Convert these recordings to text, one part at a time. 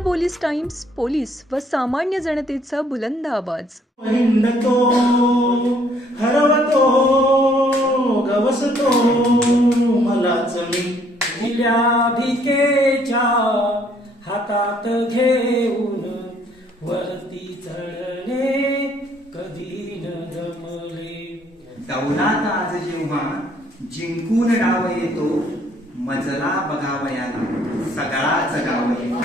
Police times, police व सामान्य जनतेचा बुलंद आवाज. हिंडतो हरवतो गवसतो मलाच मी दिल्या भिकेच्या हातात घेऊन वरती चढणे कधी न जमले. दौलात आज जेव्हा जिंकून डाव येतो मजला बघावयाला सगळाच गाव येतो.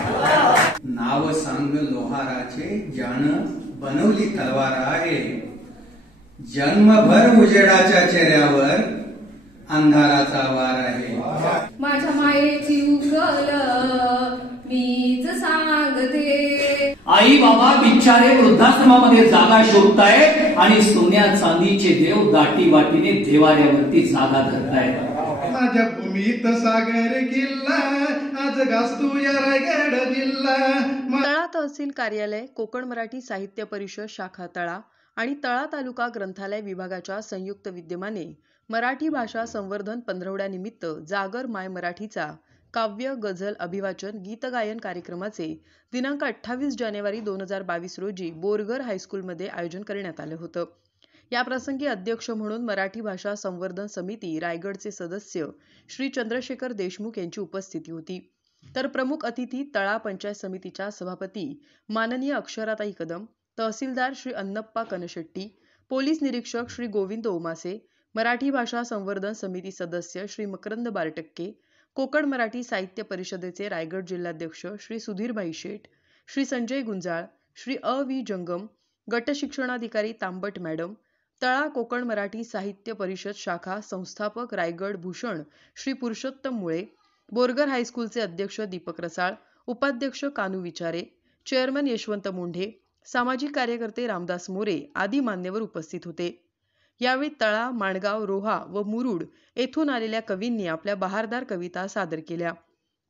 नाव सांग लोहाराचे ज्यानं बनवली तलवार आहे. जन्मभर उजेडाच्या चेहऱ्यावर अंधाराचा वार आहे. माझ्या मायेची उकल मीच सांगते. आई बाबा बिचारे वृद्धाश्रमामध्ये जागा शोधतायत आणि सोन्या चांदीचे देव दाटी वाटीने देवाऱ्यावरती जागा धरतायत. माझ्या भूमीत सागर किल्ला आज गाजतो या रायगड जिल्हा. तळा तहसील कार्यालय, कोकण मराठी साहित्य परिषद शाखा तळा आणि तळा तालुका ग्रंथालय विभागाच्या संयुक्त विद्यमाने मराठी भाषा संवर्धन पंधरवड्यानिमित्त जागर माय मराठीचा काव्य, गझल, अभिवाचन, गीतगायन कार्यक्रमाचे दिनांक 28 जानेवारी 2022 रोजी बोरघर हायस्कूलमध्ये आयोजन करण्यात आलं होतं. याप्रसंगी अध्यक्ष म्हणून मराठी भाषा संवर्धन समिती रायगडचे सदस्य श्री चंद्रशेखर देशमुख यांची उपस्थिती होती. तर प्रमुख अतिथी तळा पंचायत समितीच्या सभापती माननीय अक्षराताई कदम, तहसीलदार श्री अन्नप्पा कनशेट्टी, पोलीस निरीक्षक श्री गोविंद ओमासे, मराठी भाषा संवर्धन समिती सदस्य श्री मकरंद बारटक्के, कोकण मराठी साहित्य परिषदेचे रायगड जिल्हाध्यक्ष श्री सुधीरभाई शेठ, श्री संजय गुंजाळ, श्री अ.व्ही. जंगम, गट शिक्षणाधिकारी तांबट मॅडम, तळा कोकण मराठी साहित्य परिषद शाखा संस्थापक रायगड भूषण श्री पुरुषोत्तम मुळे, बोरघर हायस्कूलचे अध्यक्ष दीपक रसाळ, उपाध्यक्ष कानू विचारे, चेअरमन यशवंत मुंढे, सामाजिक कार्यकर्ते रामदास मोरे आदी मान्यवर उपस्थित होते. यावेळी तळा, माणगाव, रोहा व मुरुड येथून आलेल्या कवींनी आपल्या बहारदार कविता सादर केल्या.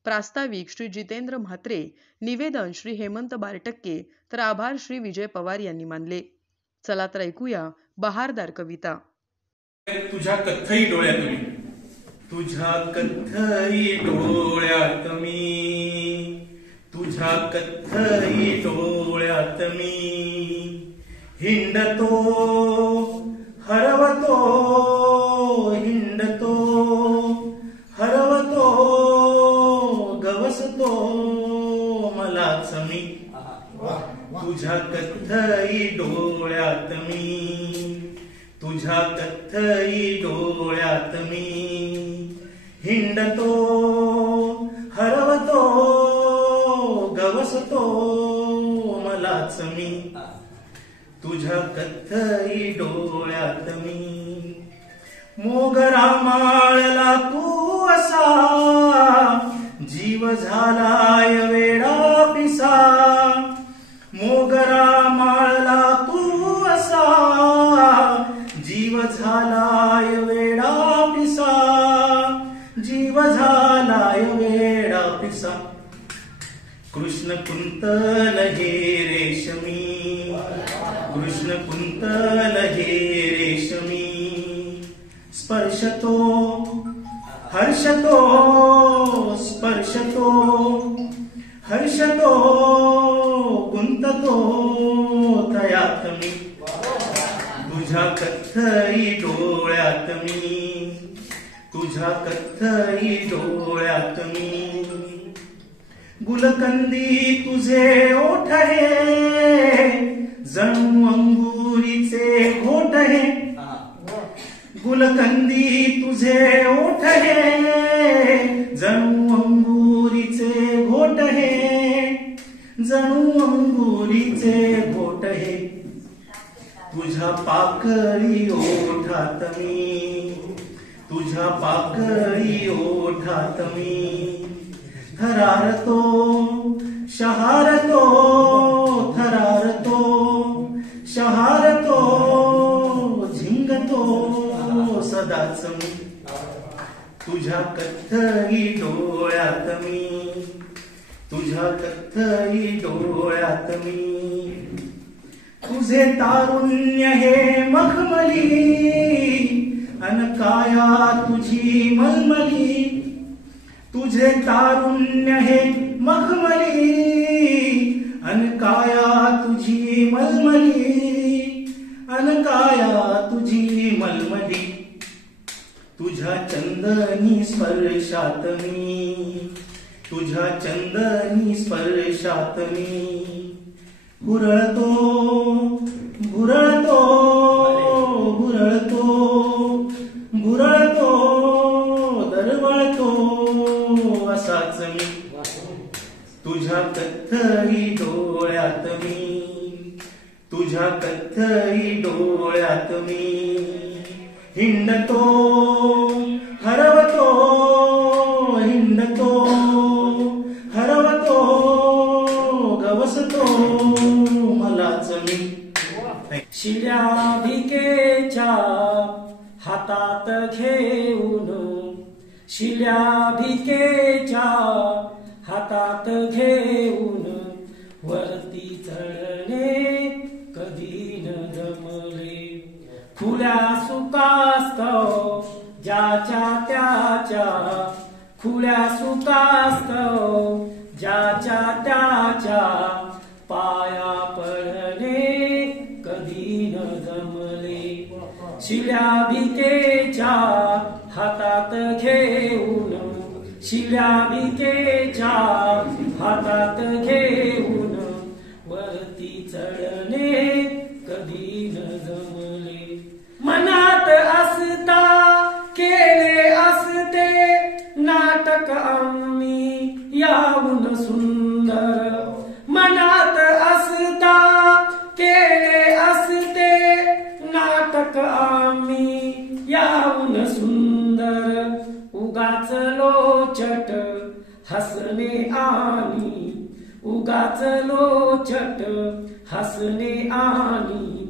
प्रास्ताविक श्री जितेंद्र म्हात्रे, निवेदन श्री हेमंत बारटक्के, तर आभार श्री विजय पवार यांनी मानले. चला तर ऐकूया बहारदार कविता. तुझ्या कथई डोळ्यात मी, तुझ्या कथई डोळ्यात मी, तुझ्या कथई डोळ्यात मी हिंडतो हरवतो, हिंडतो हरवतो गवसतो मलाच मी. तुझ्या कथई डोळ्यात मी, तुझ्या कथई डोळ्यात मी हिंडतो हरवतो गवसतो मलाच मी. तुझ्या कथई डोळ्यात मी मोगरा माळला तू असा, जीव झालाय वेडा पिसा. मोगरा माळला तू असा, जीव झालाय वेडा पिसा, जीव झालाय वेडा पिसा. कृष्ण कुंतल हे रेशमी, कृष्ण कुंतल हे रेशमी. स्पर्शतो हर्षतो, स्पर्शतो हर्षतो कुंततो तयात मी. तुझ्या कथई डोळ्यात मी, तुझ्या कथई डोळ्यात मी. गुलकंदी तुझे ओठ हे, जणू अंगुरीचे घोट हे. गुलकंदी तुझे ओठ हे, जणू अंगुरीचे घोट हे, जणू अंगुरीचे घोट हे. तुझ्या पाकळी ओठात मी, तुझ्या पाकळी ओठात मी थरारतो शहारतो, थरारतो शहारतो झिंगतो सदाच मी. तुझ्या कथई डोळ्यात मी, तुझ्या कथई डोळ्यात मी. तुझे तारुण्य हे मखमली, अन काया तुझी मलमली. तुझे तारुण्य हे मखमली, अनकाया तुझी मलमली, अनकाया तुझी मलमली, तुझ्या चंदनी स्पर्शात मी, तुझ्या चंदनी स्पर्शात मी भुरळतो, भुरळतो, भुरळतो, भुरळतो, दरवळतो असाच मी तुझ्या कत्थई डोळ्यात मी, तुझ्या कत्थई डोळ्यात मी हिंडतो, हरवतो, हिंडतो, हरवतो, गवसतो मलाच मी. शिल्या भिकेच्या हातात घेऊन, शिल्या भिकेच्या हातात घेऊन वरती चढणे कधी न जमले. खुल्या सुखास्तव ज्याच्या त्याच्या, खुल्या सुखास्तव ज्याच्या त्याच्या पाया पडणे कधी न जमले. शिल्या भिकेच्या हातात घेऊन, शिल्या भिकेच्या हातात घेऊन वरती चढणे कधी न जमले. मनात असता केले असते नाटक आम्ही याहून सुंदर, मनात असता केले असते नाटक आम्ही याहून सुंदर. उगाच लोचट हसणे आणि, उगाच लोचट हसणे आणि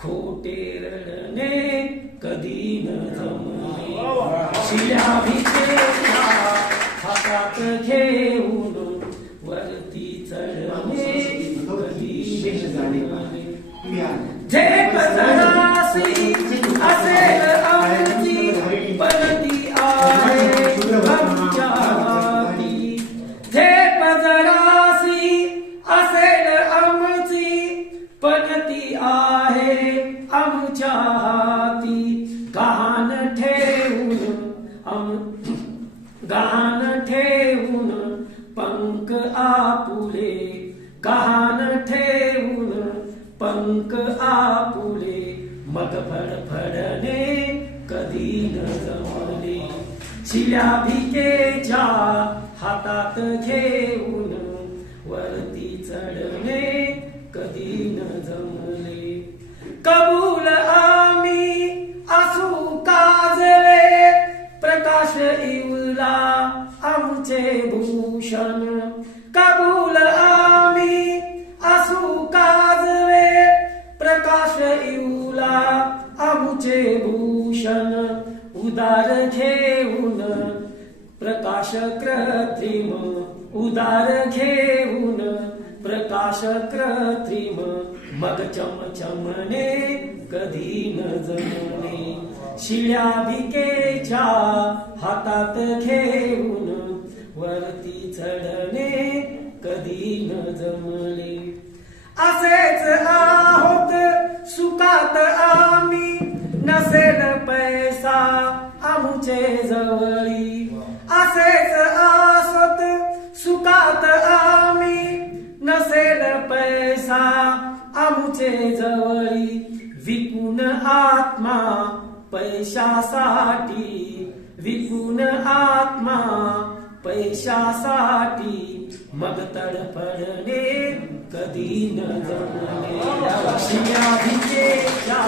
खोटे रडणे कधी न जमले. शिल्या भिकेच्या हातात घेऊन वरती चढणे कधी न जमले. झेप जरासी असेल आमची बनती आहे आमच्या हाती, झेप जरासी असेल आमची बनती आहे आमच्या हाती. गहाण ठेवून गहाण ठेवून पंख आपुले, गहाण ठेवून पंख आपुले मग फडफडणे कधी न जमले. शिल्या भिकेच्या हातात घेऊन वरती चढणे कधी न जमले. कबूल आम्ही असू काजळे प्रकाश इवला आमचे भूषण, कबूल आम्ही असू काजळे प्रकाश इवला आमचे भूषण. उदार घेऊन प्रकाश कृत्रिम, उदार घेऊन प्रकाश कृत्रिम मग चमचमणे कधी न जमले. शिल्या भिकेच्या हातात घेऊन वरती चढणे कधी न जमले. असेच आहोत सुखात आम्ही नसेल पैसा आमचे जवळी, असेच आहोत सुखात आम्ही नसेल पैसा आमचे जवळी. विकून आत्मा पैशासाठी, विकून आत्मा पैशासाठी मग तडफडणे कधी न जमले. शिल्या भिकेच्या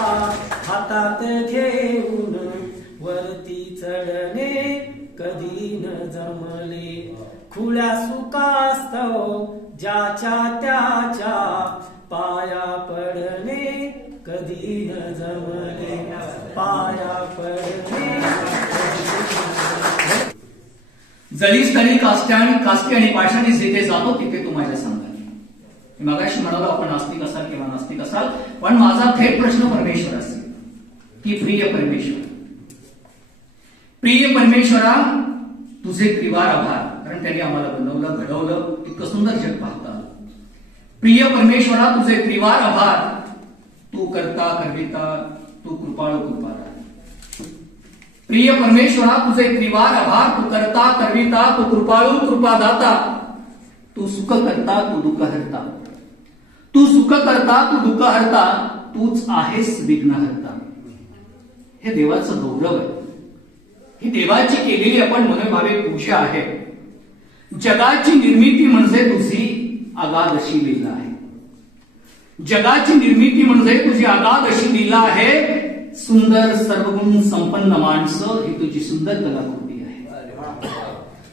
हातात घेऊन वरती चढणे कधी न जमले. खुल्या सुखास्तव ज्याच्या त्याच्या पाया पडणे कधी न जमले, पाया पडणे. जलीस तरी कास्टे आणि पाषाणी जिथे जातो तिथे तू माझ्या संघाने. मगाशी म्हणालो आपण नास्तिक असाल किंवा नास्तिक असाल, पण माझा थेट प्रश्न परमेश्वर असेल की प्रिय परमेश्वर, प्रिय परमेश्वरा तुझे त्रिवार आभार, कारण त्यांनी आम्हाला बनवलं घडवलं, इतकं सुंदर जग पाहता. प्रिय परमेश्वरा तुझे त्रिवार आभार, तू करता करविता तू कृपाळू कृपादाता. प्रिय परमेश्वरा तुझे त्रिवार आभार, तू करता करविता तू कृपाळू कृपादाता. तू सुख करता तू दुःख हरता, तू सुख करता तू दुःख हरता, तूच आहेस विघ्नहर्ता. हे देवाचं गौरव आहे. ही देवाची केलेली आपण मनोभावे पूजा आहे. जगाची निर्मिती म्हणजे तुझी अगाध अशी लीला आहे. जगाची निर्मिती म्हणजे तुझी अगाध अशी लीला आहे. सुंदर सर्वगुण संपन्न माणसं ही तुझी सुंदर कलाकृती आहे.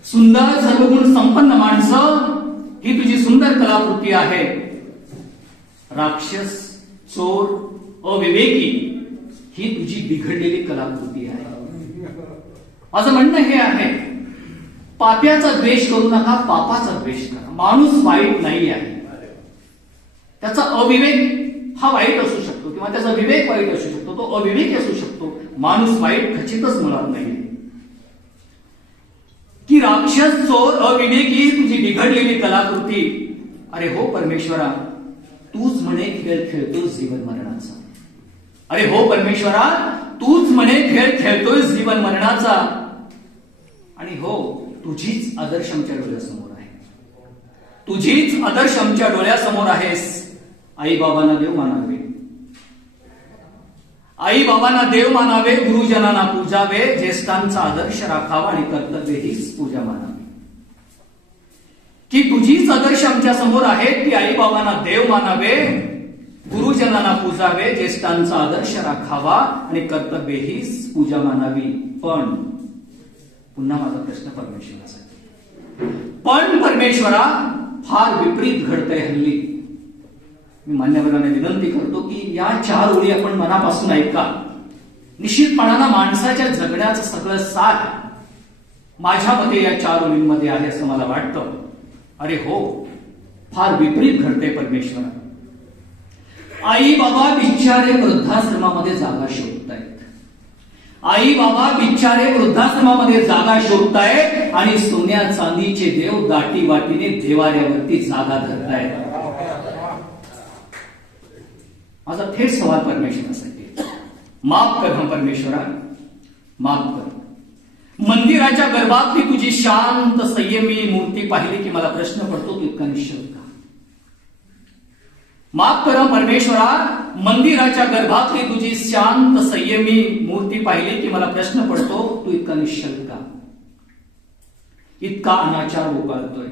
सुंदर सर्वगुण संपन्न माणसं ही तुझी सुंदर कलाकृती आहे. राक्षस, चोर, अविवेकी ही तुझी बिघडलेली कलाकृती आहे. माझं म्हणणं हे आहे, पाप्याचा द्वेष करू नका, पापाचा द्वेष करा. माणूस वाईट नाही आहे. त्याचा अविवेक हा वाईट असू शकतो किंवा त्याचा विवेक वाईट असू शकतो, तो अविवेकी असू शकतो. माणूस वाईट खचितच मुळात नाही. की राक्षस, चोर, अविवेकी तुझी बिघडलेली कलाकृती. अरे हो परमेश्वरा, तूच म्हणे खेळ खेळतोस जीवन मरणाचा. अरे हो परमेश्वरा, तूच म्हणे खेळ खेळतोय जीवन मरणाचा. आणि हो, तुझीच आदर्श आमच्या डोळ्यासमोर आहे. तुझीच आदर्श आमच्या डोळ्यासमोर आहेस. आई बाबांना देव मानावे, आई बाबांना देव मानावे, गुरुजनांना पूजावे, ज्येष्ठांचा आदर्श राखावा आणि कर्तव्य हीच पूजा मानावी. की तुझीच आदर्श आमच्या समोर आहेत की आई बाबांना देव मानावे, गुरुजनांना पूजावे, ज्येष्ठांचा आदर्श राखावा आणि कर्तव्य हीच पूजा मानावी. पण पुन्हा माझा प्रश्न परमेश्वरासाठी, पण परमेश्वरा फार विपरीत घडतंय हल्ली. मी मान्यवरांना विनंती करतो की या 4 ओळी आपण मनापासून ऐका. निश्चितपणानं माणसाच्या जगण्याचं सगळं सार माझ्या मते या 4 ओळींमध्ये आहे असं मला वाटतं. अरे हो, फार विपरीत घडते परमेश्वरा. आई बाबा बिचारे वृद्धाश्रमामध्ये जागा शोधतायत. आई बाबा बिचारे वृद्धाश्रमामध्ये जागा शोधतायत आणि सोन्या चांदीचे देव दाटी वाटीने देवाऱ्यावरती जागा धरतायत. माझा थेट सवाल परमेश्वरासाठी, माफ कर हं परमेश्वरा, माफ कर. मंदिराच्या गर्भातली तुझी शांत संयमी मूर्ती पाहिली की मला प्रश्न पडतो, तू इतका निश्चल का? माफ कर परमेश्वरा, मंदिराच्या गर्भातली तुझी शांत संयमी मूर्ती पाहिली की मला प्रश्न पडतो, तू इतका निश्चल का? इतका अनाचार उगाळतोय,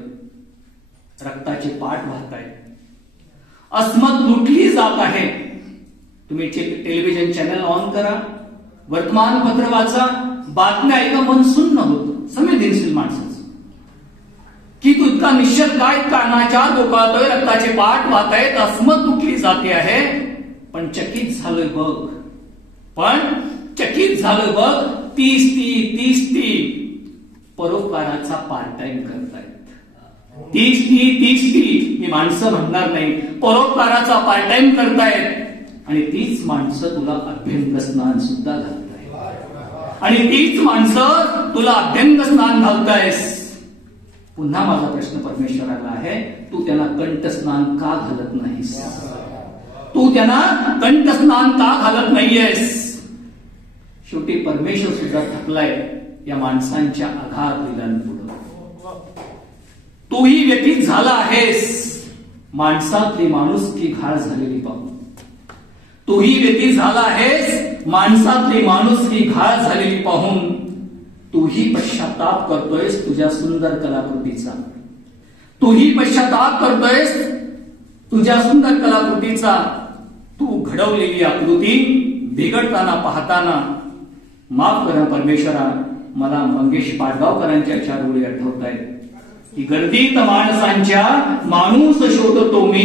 रक्ताचे पाठ वाहत आहेत, अस्मत लुटली जात आहे. तुम्ही टेलिव्हिजन चॅनल ऑन करा, वर्तमानपत्र वाचा, बातम्या ऐका, मन सुन्न होतं संवेदनशील माणसाचं. की तू इतका निश्चल काय, इतका अनाचार गोकाळतोय, रक्ताचे पाठ वाहत आहेत, अस्मत लुटली जाते आहे. पण चकित झालोय बघ, पण चकित झालोय बघ, 30 परोपकाराचा पार्ट टाइम करतायत. 30 ही माणसं म्हणणार नाही, परोपकाराचा पार्ट टाइम करतायत. आणि तीच माणसं तुला अभ्यंग स्नान सुद्धा घालतायत, आणि तीच माणसं तुला अभ्यंग स्नान घालतायस. पुन्हा माझा प्रश्न परमेश्वराला आहे, तू त्यांना कंठस्नान का घालत नाहीस? तू त्यांना कंठस्नान का घालत नाहीयेस? शेवटी परमेश्वर सुद्धा थकलाय या माणसांच्या अगाध लीलांपुढं. तूही व्यतीत झाला आहेस माणसातली माणुसकी घाळ झालेली पाहून. तूही व्यतीत झाला आहेस माणसातली माणुसकी घाळ झालेली पाहून. तूही पश्चाताप करतोयस तुझ्या सुंदर कलाकृतीचा. तूही पश्चाताप करतोयस तुझ्या सुंदर कलाकृतीचा. तू घडवलेली आकृती बिघडताना पाहताना माफ करा परमेश्वरा. मला मंगेश पाडगावकरांच्या 4 ओळी आठवतायत की गर्दीत माणसांच्या माणूस शोधतो मी,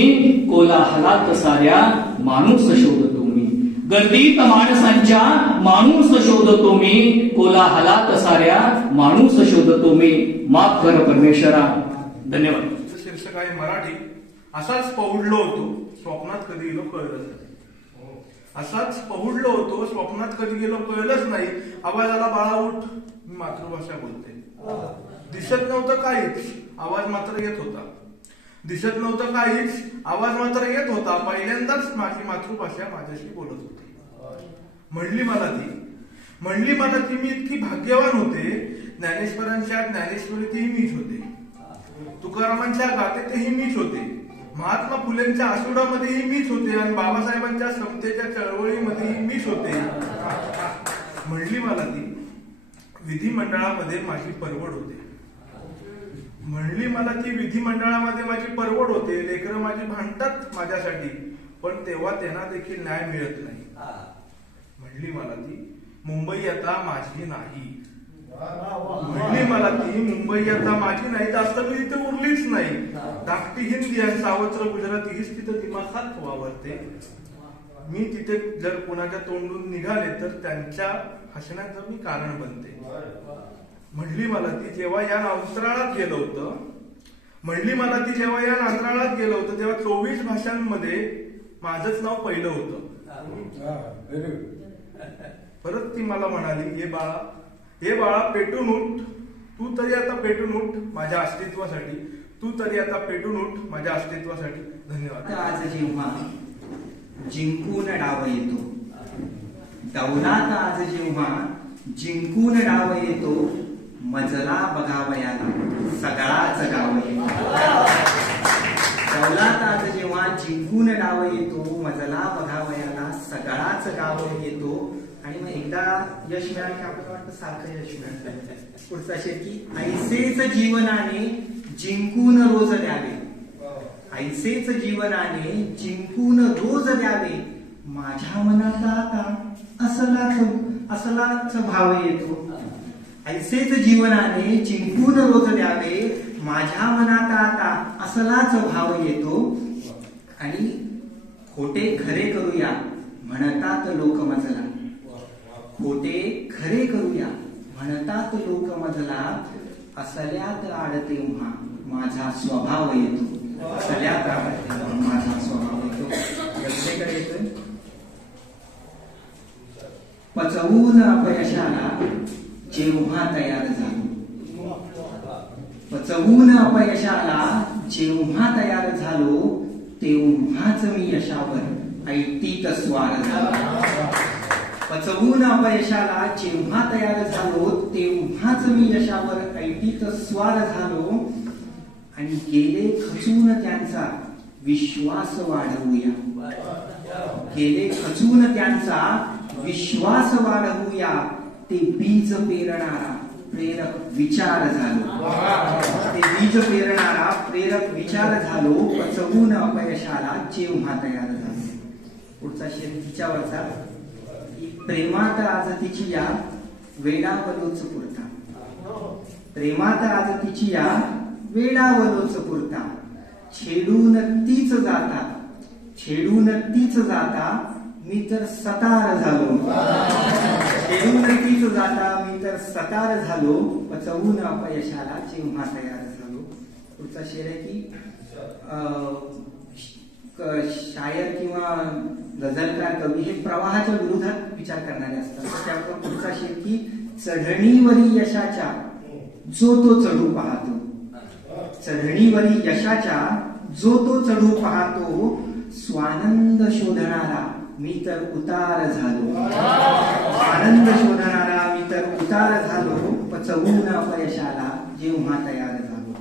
कोलाहलात साऱ्या माणूस शोधतो मी. गर्दीत माणसांच्या माणूस शोधतो मी, कोलाहलात साऱ्या माणूस शोधतो मी. माफ कर परमेश्वरा. धन्यवाद. शीर्षक आहे मराठी. असाच पहुडलो होतो, स्वप्नात कधी गेलो कळलंच नाही. असाच पहुडलो होतो, स्वप्नात कधी गेलो कळलंच नाही. आवाज आला, बाळा उठ, मी मातृभाषा बोलते. दिसत नव्हतं काहीच, आवाज मात्र येत होता. दिसत नव्हतं काहीच, आवाज मात्र येत होता. पहिल्यांदाच माझी मातृभाषा माझ्याशी बोलत होती. म्हणली मला ती मी इतकी भाग्यवान होते. ज्ञानेश्वरांच्या ज्ञानेश्वरीतही मीच होते, तुकारामांच्या गाथेतही मीच होते, महात्मा फुलेंच्या आसुडामध्येही मीच होते आणि बाबासाहेबांच्या समतेच्या चळवळीमध्येही मीच होते. म्हणली मला ती विधिमंडळामध्ये माझी परवड होते. म्हणली मला ती विधिमंडळामध्ये माझी परवड होते. लेकरं माझी भांडतात माझ्यासाठी, पण तेव्हा त्यांना देखील न्याय मिळत नाही. म्हणली मला ती मुंबई आता माझी नाही. म्हणली मला ती मुंबई आता माझी नाही. जास्त मी तिथे उरलीच नाही. धाकटी हिंदी आणि सावत्र गुजराती हीच तिथे दिमाखात वावरते. मी तिथे जर कोणाच्या तोंडून निघाले तर त्यांच्या हसण्याचं मी कारण बनते. म्हणली मला ती जेव्हा या अंतराळात गेलं होतं, तेव्हा 24 भाषांमध्ये माझंच नाव पहिलं होतं. परत ती मला म्हणाली, हे बाळा पेटून उठ, तू तरी आता पेटून उठ माझ्या अस्तित्वासाठी, धन्यवाद. आज जेव्हा जिंकून डाव येतो, डौलात आज जेव्हा जिंकून डाव येतो, मजला बघावयाला सगळाच गाव येतो. डौलात आज जेव्हा जिंकून डाव येतो, मजला बघावयाला सगळाच गाव येतो. आणि मग एकदा यश मिळालं की आपल्याला वाटतं सारखं यश मिळालं. पुढचा शेर की ऐसेच जीवनाने जिंकून रोज द्यावे, ऐसेच जीवनाने जिंकून रोज द्यावे, माझ्या मनात आता असलाच भाव येतो. ऐसेच जीवनाने जिंकून रोज द्यावे, माझ्या मनात आता असलाच भाव येतो. आणि खोटे खरे करूया म्हणतात लोक मजला, खोटे खरे करूया म्हणतात लोक मजला, असल्यात आड तेव्हा माझा स्वभाव येतो, असल्यात आड तेव्हा माझा स्वभाव येतो. गजलेकडे येतोय. पचवून अपयशाला जेव्हा तयार झालो, पचवून अपयशाला जेव्हा तयार झालो, तेव्हाच मी यशावर ऐटीत स्वार झालो. पचवून अपयशाला जेव्हा तयार झालो, तेव्हाच मी यशावर ऐटीत स्वार झालो. आणि गेले खचून त्यांचा विश्वास वाढवूया, गेले खचून त्यांचा विश्वास वाढवूया, ते बीज पेरणारा प्रेरक विचार झालो, ते बीज पेरणारा प्रेरक विचार झालो. पचवून अपयशाला जेव्हा तयार झालो. पुढचा शेर तिच्यावरचा. प्रेमात आज तिची या वेडावलोच पुरता, प्रेमात आज तिची या वेडावलोच पुरता, छेडून तीच जाता मी तर सतार झालो, छेडून तीच जाता मी तर सतार झालो. पचवून अपयशाला जेव्हा तयार झालो. पुढचा शेर आहे की शायर किंवा गझलकार कवी हे प्रवाहाच्या विरोधात विचार करणारे असतात. त्यामुळे पुढचा शेर की चढणीवरी यशाच्या जो तो चढू पाहतो, चढणीवरी यशाच्या जो तो चढू पाहतो, स्वानंद शोधणारा मी तर उतार झालो, आनंद शोधणारा मी तर उतार झालो. पचवून अपयशाला जेव्हा तयार झालो.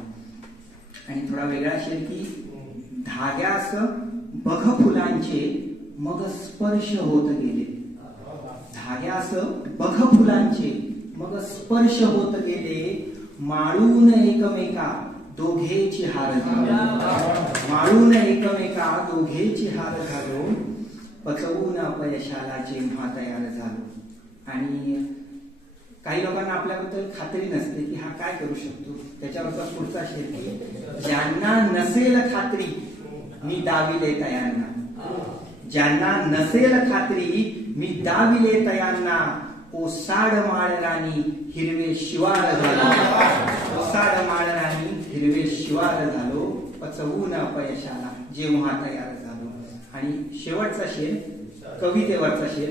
आणि थोडा वेगळा शेर की धाग्यास बघ फुलांचे मग स्पर्श होत गेले, धाग्यास बघ फुलांचे मग स्पर्श होत गेले, माळून एकमेका दोघेची हार झालो, माळून एकमेका दोघेची हार झालो. पचवून अपयशाला जेव्हा तयार झालो. आणि काही लोकांना आपल्याबद्दल खात्री नसते की हा काय करू शकतो. त्याच्यावरचा पुढचा शेर की ज्यांना नसेल खात्री मी दाविले तयांना, ज्यांना नसेल खात्री मी दाविले तयांना, ओसाड माळ राणी हिरवे शिवार झालो, ओसाड माळ राणी हिरवे शिवार झालो. पचवून अपयशाला जेव्हा तयार झालो. आणि शेवटचा शेर कवितेवरचा शेर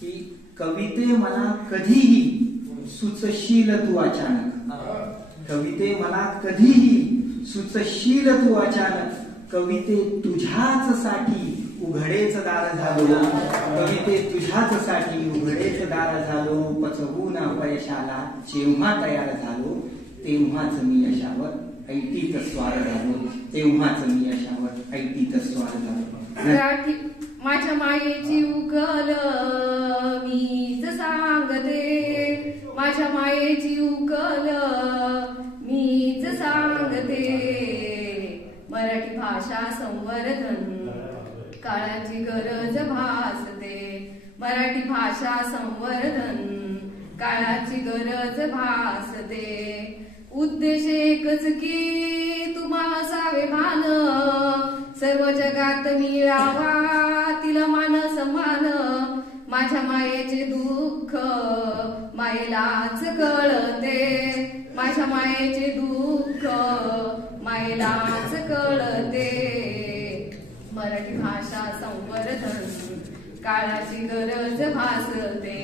की कविते मला कधीही सुचशील तू अचानक, कविते मला कधीही सुचशील तू अचानक, कविते तुझ्याच साठी उघडेच दार झालो, कविते तुझ्याच साठी उघडेच दार झालो, पचवून अपयशाला जेव्हा तयार झालो, तेव्हाच मी यशावर ऐटीत स्वार झालो, तेव्हाच मी यशावर ऐटीत स्वार झालो. माझ्या मायेची उकल मीच सांगते, माझ्या मायेची उकल मीच सांगते. मराठी भाषा संवर्धन काळाची गरज भासते, मराठी भाषा संवर्धन काळाची गरज भासते. उद्देश एकच की तुम्हा असावे भान, सर्व जगात मिळावा तिला मान सन्मान. माझ्या मायेचे दुःख मायेलाच कळते, माझ्या मायेचे दुःख मायेलाच कळते. मराठी भाषा संवर्धन काळाची गरज भासते,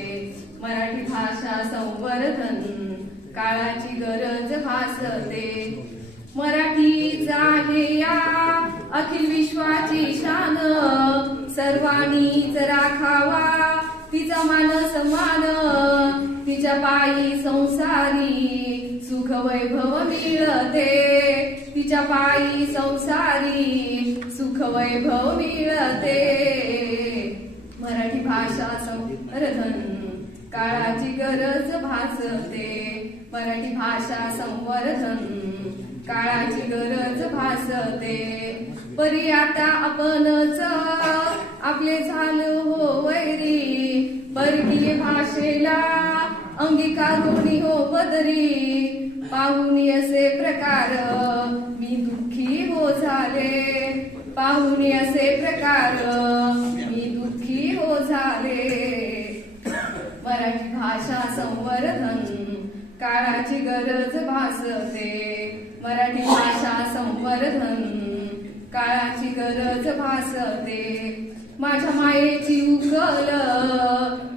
मराठी भाषा संवर्धन काळाची गरज भासते. मराठीच आहे या अखिल विश्वाची शान, सर्वांनीच राखावा तिचा मान सन्मान. तिच्या पायी संसारी सुख वैभव मिळते, तिच्या पायी संसारी सुख वैभव मिळते. मराठी भाषा संवर्धन काळाची गरज भासते, मराठी भाषा संवर्धन काळाची गरज भासते. परी आता आपणच आपले झालो हो वैरी, परकीय भाषेला अंगीकारून हो बदरी. पाहुनी असे प्रकार मी दुःखी हो झाले, पाहुनी असे प्रकार मी दुःखी हो झाले. मराठी भाषा संवर्धन काळाची गरज भासते, मराठी भाषा संवर्धन काळाची गरज भासते. माझ्या मायेची उकल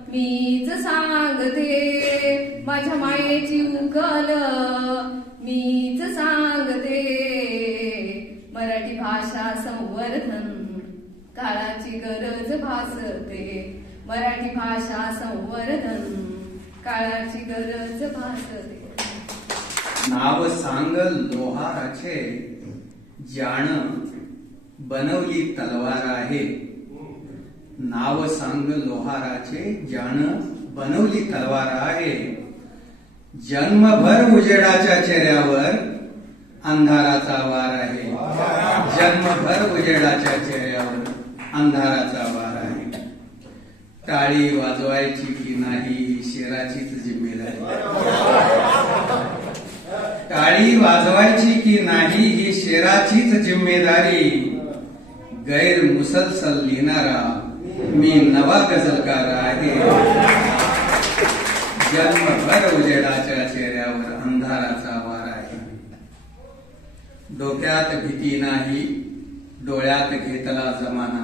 मीच सांगते, माझ्या मायेची उकल मीच सांगते. मराठी भाषा संवर्धन काळाची गरज भासते, मराठी भाषा संवर्धन काळाची गरज भासते. नाव सांग लोहाराचे जाण बनवली तलवार आहे, नाव सांग लोहाराचे जाण बनवली तलवार आहे. जन्मभर उजेडाच्या चेहऱ्यावर अंधाराचा वार आहे, जन्मभर उजेडाच्या चेहऱ्यावर अंधाराचा वार आहे. टाळी वाजवायची की नाही ही शेराचीच जिम्मेदारी, टाळी वाजवायची की नाही ही शेराचीच जिम्मेदारी. गैर मुसलसल लिहिणारा मी नवा गझलकार आहे, जन्मभर उजेडाच्या चेहऱ्यावर अंधाराचा वार आहे. डोक्यात भीती नाही डोळ्यात घेतला जमाना,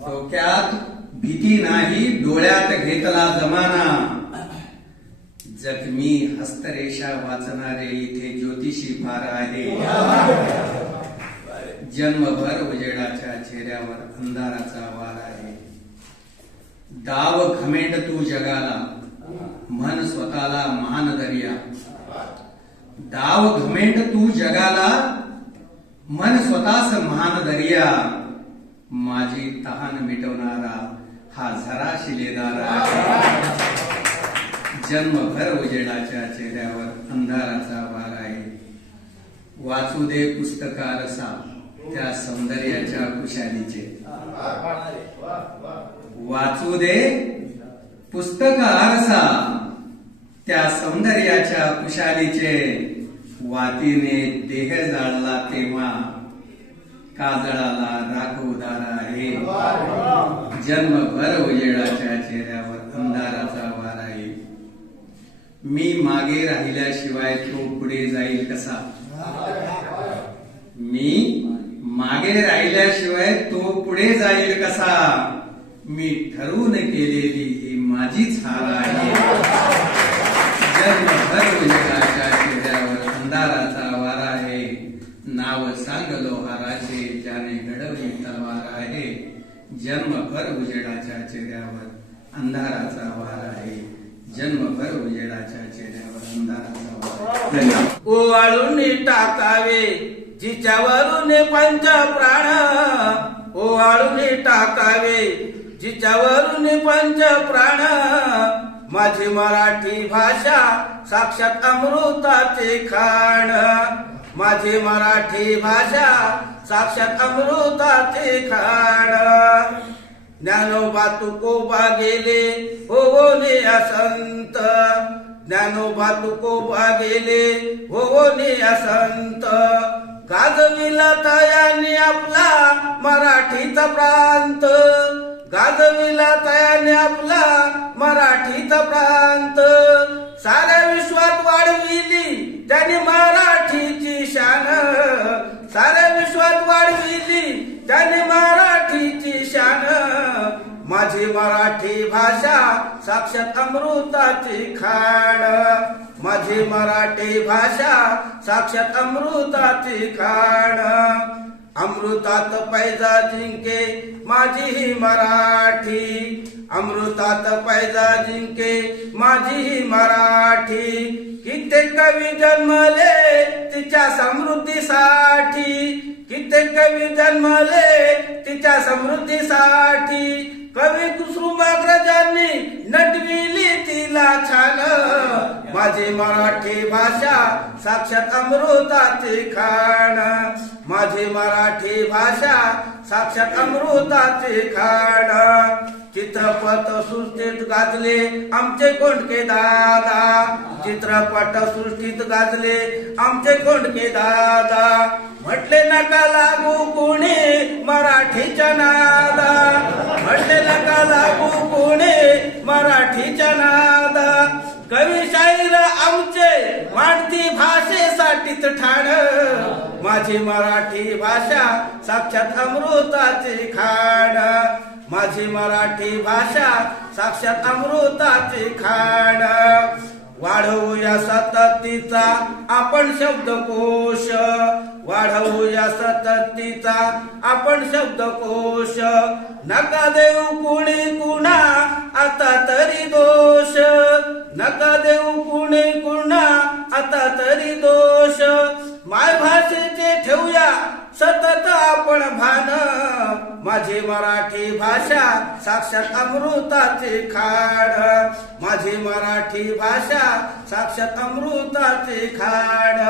डोक्यात भीती नाही डोळ्यात घेतला जमाना. जखमी हस्तरेषा वाचणारे इथे ज्योतिषी फार आहे, जन्मभर उजेडाच्या चेहऱ्यावर अंधाराचा वार आहे. डाव घमेंड तू जगाला म्हण स्वतःला महान दर्या, डाव घमेंड तू जगाला म्हण स्वतःच महान दर्या. माझी तहान मिटवणारा हा झरा शिलेदार आहे, जन्मभर उजेडाच्या चेहऱ्यावर अंधाराचा वार आहे. वाचू दे पुस्तकारसा त्या सौंदर्याच्या कुशालीचे, वाचू दे पुस्तक आरसा त्या सौंदर्याच्या कुशालीचे. वातीने देह जाळला तेव्हा काजळाला राख उदार आहे, जन्मभर उजेडाच्या चेहऱ्यावर अंधाराचा वार आहे. मी मागे राहिल्याशिवाय तो पुढे जाईल कसा, मी मागे राहिल्याशिवाय तो पुढे जाईल कसा. मी ठरवून केलेली ही माझीच हार आहे, जन्मभर उजेडाच्या चेहऱ्यावर अंधाराचा वार जन्मभर उजेडाच्या चेहऱ्यावर अंधाराचा वार आहे. जन्मभर उजेडाच्या चेहऱ्यावर अंधाराचा वार आहे. ओवाळून टाकावे जिच्यावरून पंच प्राण, ओवाळून टाकावे जिच्यावरून पंच प्राण. माझी मराठी भाषा साक्षात अमृताचे खाण, माझी मराठी भाषा साक्षात अमृताचे खाण. ज्ञानोबा तुकोबा गेले होवोने असंत, ज्ञानोबा तुकोबा गेले होवोने असंत. गाजविला तयाने आपला मराठीचा प्रांत, गाजविला तयाने आपला मराठीचा प्रांत. साऱ्या विश्वात वाढविली त्याने मराठीची शान, साऱ्या विश्वात वाढविली त्याने मराठीची शान. माझी मराठी भाषा साक्षात अमृताची खाण, माझी मराठी भाषा साक्षात अमृताची खाण. अमृतात पैजा जिंके माझी ही मराठी, अमृतात पैजा जिंके माझी ही मराठी. कित्येक कवी जन्मले तिच्या समृद्धीसाठी, कित्येक कवी जन्मले तिच्या समृद्धीसाठी. कवी कुसुमाग्रजांनी नटविली तिला छान, माझी मराठी भाषा साक्षात अमृताची खाण, माझी मराठी भाषा साक्षात अमृताची खाण. चित्रपट सृष्टीत गाजले आमचे कोंडके दादा, चित्रपट सृष्टीत गाजले आमचे कोंडके दादा. म्हटले नका लागू कोणी मराठीच्या नादा, म्हटले नका लागू कोणी मराठीच्या नादा. कवी शाहीर आमचे मांडती भाषेसाठीच ठाण, माझी मराठी भाषा साक्षात अमृताची खाण, माझी मराठी भाषा साक्षात अमृताची खाण. वाढवूया सततीचा आपण शब्दकोश, वाढवूया सततीचा आपण शब्दकोश. नका देऊ कुणी कुणा आता तरी दोष, नका देऊ कुणी कुणा आता तरी दोष. मायभाषेचे ठेवूया सतत आपण भान, माझी मराठी भाषा साक्षात अमृताची खाण, माझी मराठी भाषा साक्षात अमृताची खाण.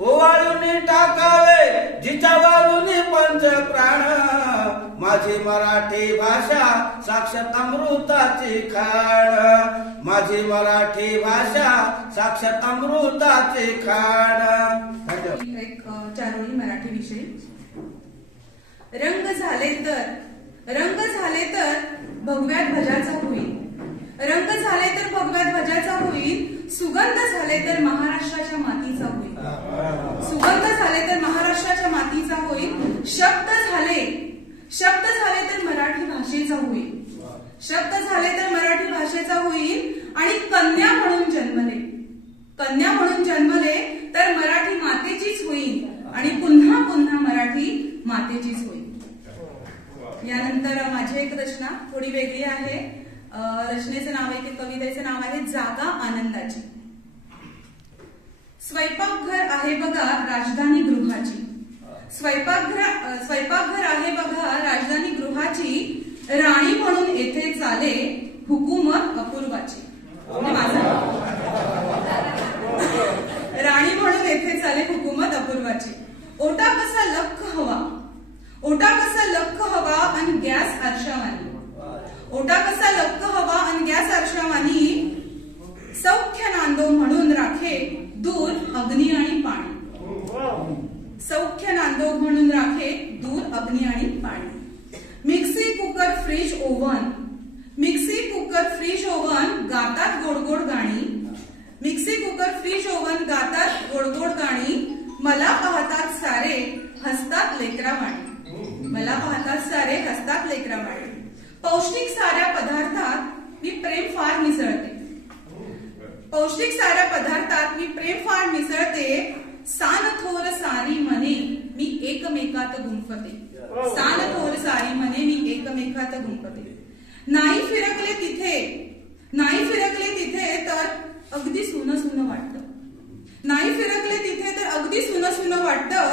ओवाळून टाकावे जिच्यावरून पंच प्राण, माझी मराठी भाषा साक्षात अमृताची खाण, माझी मराठी भाषा साक्षात अमृताची खाण. एक चारोळी मराठी विषयी. रंग झाले तर भगव्या ध्वजाचा होईल, रंग झाले तर भगव्या ध्वजाचा होईल. सुगंध झाले तर महाराष्ट्राच्या मातीचा होईल, सुगंध झाले तर महाराष्ट्राच्या मातीचा होईल. शब्द झाले तर मराठी भाषेचा होईल, शब्द झाले तर मराठी भाषेचा होईल. आणि कन्या म्हणून जन्मले, कन्या म्हणून जन्मले तर मराठी मातेचीच होईल आणि पुन्हा पुन्हा मराठी मातेचीच होईल. यानंतर माझी एक रचना थोडी वेगळी आहे. रचनेचं नाव आहे, कवितेचं नाव आहे जागा आनंदाची. स्वयंपाकघर आहे बघा राजधानी गृहाची, स्वयंपाकघर आहे बघा राजधानी गृहाची. राणी म्हणून येथे चाले हुकूमत अपूर्वाची. राणी म्हणून येथे चाले हुकूमत अपूर्वाची. ओटा कसा लख हवा, ओटा कसा लख हवा आणि गॅस आरशावानी, ओटा कसा लख हवा आणि गॅस आरशावानी. सौख्य नांदो म्हणून राखे दूध अग्नी आणि पाणी, सौख्य नांदो म्हणून राखे दूध अग्नी आणि पाणी. Mixie cooker fridge oven, mixie cooker fridge oven गातात गोडगोड गाणी, मिक्सी कुकर फ्रीज ओव्हन गातात गोडगोड गाणी. मला पाहतात सारे हसतात लेकरावाणी, मला पाहतात सारे हसतात लेकरावाणी. पौष्टिक साऱ्या पदार्थात मी प्रेम फार मिसळते, पौष्टिक साऱ्या पदार्थात मी प्रेम फार मिसळते. सान थोर सारी मने मी एकमेकात गुंफते, सान थोर सारी मने मी एकमेकात गुंपते. नाही फिरकले तिथे तर अगदी सुन वाटतं. नाही फिरकले तिथे तर अगदी सुन वाटतं.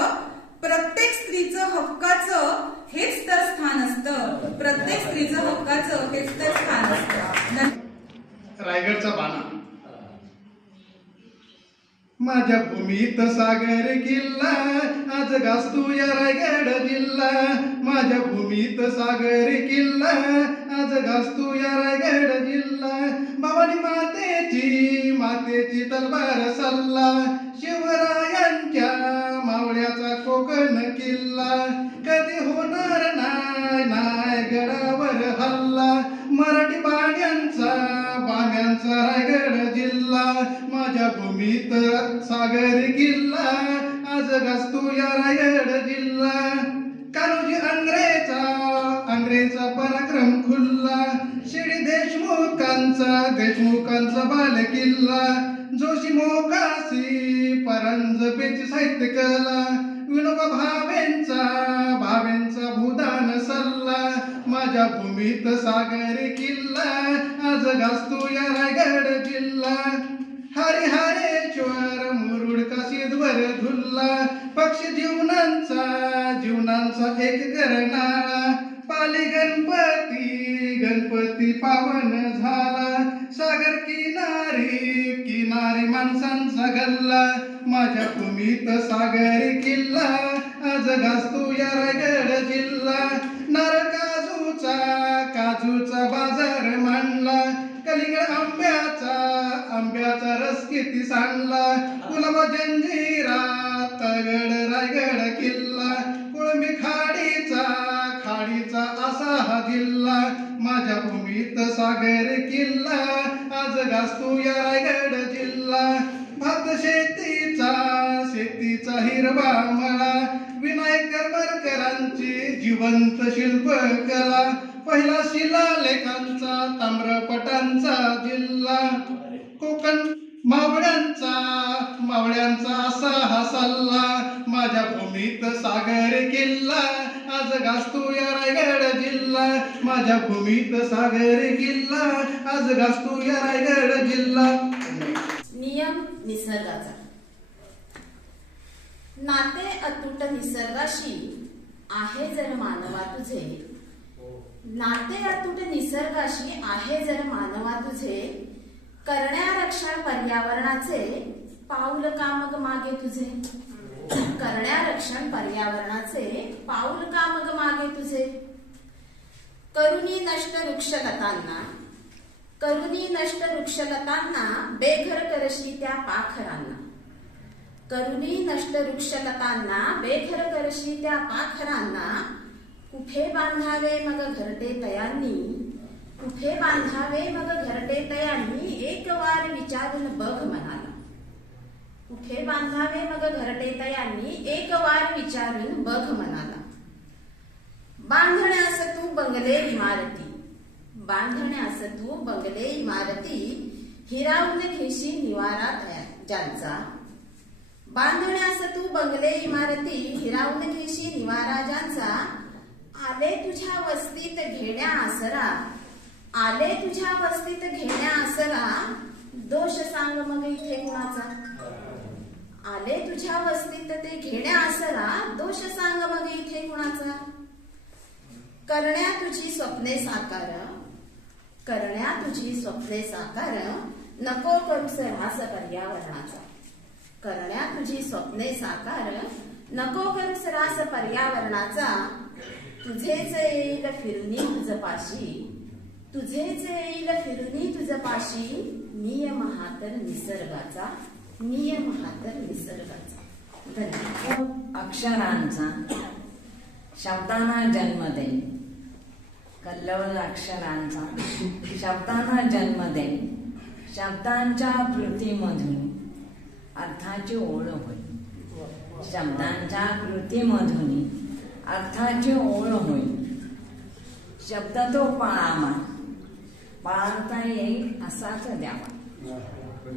प्रत्येक स्त्रीचं हक्काचं हेच तर स्थान असतं. प्रत्येक स्त्रीचं हक्काचं हेच तर स्थान असतं. रायगडचा बाणा. माझ्या भूमीत सागर किल्ला आज गाजतो या रायगड जिल्हा. माझ्या भूमीत सागर किल्ला आज गाजतो या रायगड जिल्हा. भवानी मातेची तलवार सल्ला. शिवरायांच्या मावळ्याचा कोकण किल्ला. कधी होणार नाही गडावर हल्ला. मराठी बाण्यांचा रायगड जिल्हा. माझ्या भूमीत सागर किल्ला आज गाजतो या रायगड जिल्हा. कान्होजी अंग्रेजा पराक्रम खुल्ला. शिडी देशमुखांचा बाल किल्ला. जोशी मोकाशी परांजपेची साहित्य कला. विनोबा भावेंचा भूदान सल्ला. माझ्या भूमीत सागर किल्ला आज गाजतो या रायगड जिल्हा. हरिहरेश्वर मुरुड काशीद्वर धुल्ला. पक्षी जीवनांचा एक करणारा. पाली गणपती पावन झाला. सागर किनारी माणसांचा गल्ला. माझ्या भूमीत सागर किल्ला आज गाजतो या रायगड जिल्हा. नारळ काजूचा बाजार मांडला. कलिंगड आंब्याचा रस किती सांडला. गुलाब जंजिरा तगड रायगड किल्ला. कुळमी खाडीचा असा हा जिल्हा. माझ्या भूमीत सागर किल्ला आज गाजतो या रायगड जिल्हा. भात शेतीचा हिरवा मळा. विनायक करमरकरांची जिवंत शिल्पकला. पहिला शिलालेखांचा ताम्रपटांचा जिल्हा. कोकण मावळ्यांचा असा हा सल्ला. माझ्या भूमीत सागर किल्ला आज गाजतो या रायगड जिल्हा. माझ्या भूमीत सागर किल्ला आज गाजतो या रायगड जिल्हा. नियम निसर्गाचा. नाते अतूट निसर्गाशी आहे जर मानवा तुझे. नाते अतूट निसर्गाशी आहे जर मानवा तुझे. करण्या रक्षण पर्यावरणाचे पाऊल का मग मागे तुझे. करण्या रक्षण पर्यावरणाचे पाऊल का मग मागे तुझे. करुणी नष्ट वृक्षलतांना बेघर करशी त्या पाखरांना. करुणी नष्ट वृक्षलतांना बेघर करशी त्या पाखरांना. कुठे बांधावे मग घरटे तयांनी. कुठे बांधावे मग घरटे तयांनी. एक वार विचारून बघ मनाला. कुठे बांधावे मग घरटे तयांनी. एक वार विचारून बघ मनाला. बांधण्यास तू बंगले इमारती. हिरावून घेशी निवारा ज्यांचा. बांधण्यास तू बंगले इमारती. हिरावून घेशी निवारा ज्यांचा. आले तुझ्या वस्तीत घेण्या आसरा. दोष सांग मग इथे कुणाचा. आले तुझ्या वस्तीत ते घेण्या आसरा. दोष सांग मग इथे कुणाचा. करण्या तुझी स्वप्ने साकार. नको करूस ऱ्हास पर्यावरणाचा. करण्या तुझी स्वप्ने साकार. नको करूस ऱ्हास पर्यावरणाचा. तुझेच येईल फिरुनी तुझ पाशी. नियम हा तर निसर्गाचा. धन्यवाद. अक्षरांचा शब्दांना जन्म देईन. कल्लोळ अक्षरांचा शब्दांना जन्म देईन. शब्दांच्या कृतीमधून अर्थाची ओळ होईल. शब्दांच्या कृतीमधून अर्थाची ओळ होईल. शब्द तो पाळावा. पाळता येईल असाच द्यावा.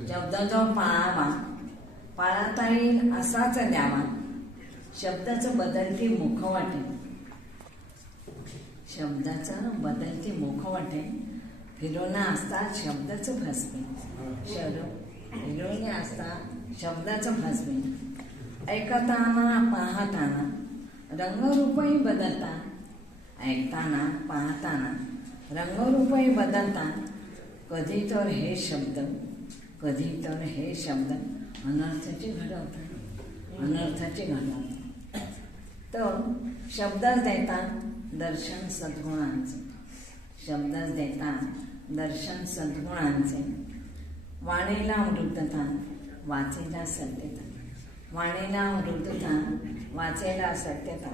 शब्द जो पाळता येईल असाच द्यावा. शब्दाचं बदलती मुखवटे शब्दाचं बदलते मुखवटे फिरवणं असतात शब्दाचं भस्मी फिरवणे असतात शब्दाचं भस्मी ऐकताना पाहताना रंगरूपही बदलतात ऐकताना पाहताना रंगरूपही बदलतात कधी तर हे शब्द अनर्थाचे घडवतात तर शब्दच देतात दर्शन सद्गुणांचे वाणीला मृदुता वाचेला सत्यता